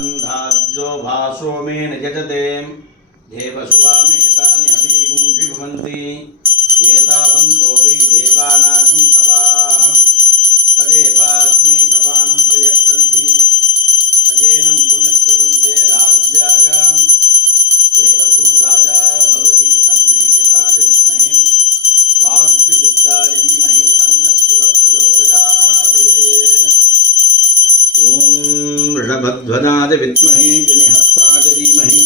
अन्धाज्यो भासो मे न यजते देवशुभामेतानि हवीगुं विभवन्ति एतावन्तो वै देवानागं सवाहं तदेवास्मि धवान् प्रयच्छन्ति तजेनं पुनस्सुवन्ते राज्यागां देवसु राजा भवति तन्मे सादि विद्महे वाग्विशुद्धाय धीमहि तन्नः शिवः प्रचोदयात् ॐ वृषभध्वजाय विद्महे गृणिहस्ताय धीमहि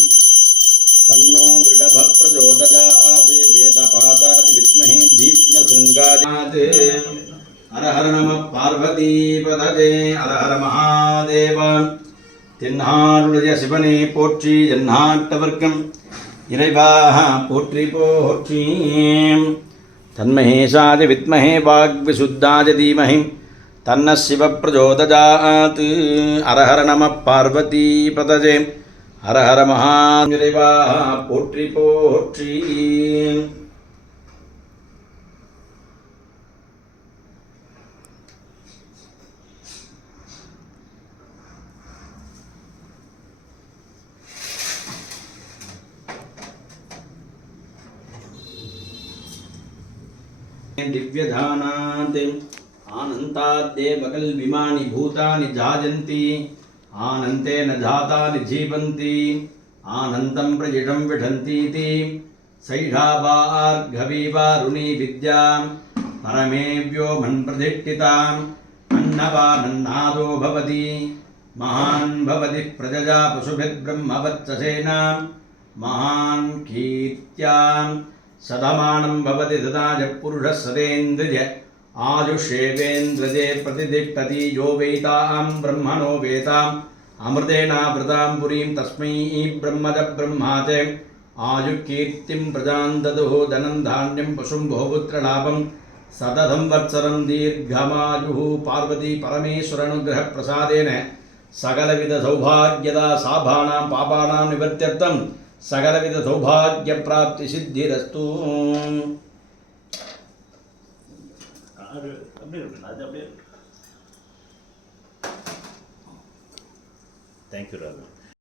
तन्नो वृषभः प्रचोदयात् वेदपाताय विद्महे दीक्ष्णशृङ्गायात् हर हर नमः पार्वतीपतये हर हर महादेव தென்னாடுடைய சிவனே போற்றி எந்நாட்டவர்க்கம் இறைவா போற்றி போற்றி தன்மஹேஷாய வித்மஹே வாக்விசுத்தாய தீமஹி தன்ன சிவ பிரச்சோதயாத் ஹர ஹர நம பார்வதீபதயே ஹர ஹர மகாதேவா போற்றி போற்றி दिव्यधानात् आनन्ताद्देवकल्विमानि भूतानि जायन्ति आनन्तेन जातानि जीवन्ति आनन्दं प्रजितं विठन्तीति सैषावार्घवीवारुणी विद्यां परमेव्यो मन्प्रतिष्ठिताम् अन्नवानन्नादो भवति महान् भवति प्रजया पशुभिर्ब्रह्मवत्ससेन महान् कीर्त्यां सदमानं भवति तदाज पुरुषः सदेन्द्रिय आयुष्येवेन्द्रजे प्रतिष्ठति यो वेतां ब्रह्मणो वेताम् अमृतेनावृतां पुरीं तस्मै ब्रह्मज ब्रह्माते आयुकीर्तिं प्रजां ददुः धनं धान्यं पशुं बहुपुत्रलाभं सततं वत्सरं दीर्घमायुः पार्वती परमेश्वरानुग्रहप्रसादेन सकलविधसौभाग्यदा साभानां पापानां निवर्त्यर्थं सकलविध सौभाग्य प्राप्ति सिद्धिरस्तु थैंक यू राघव।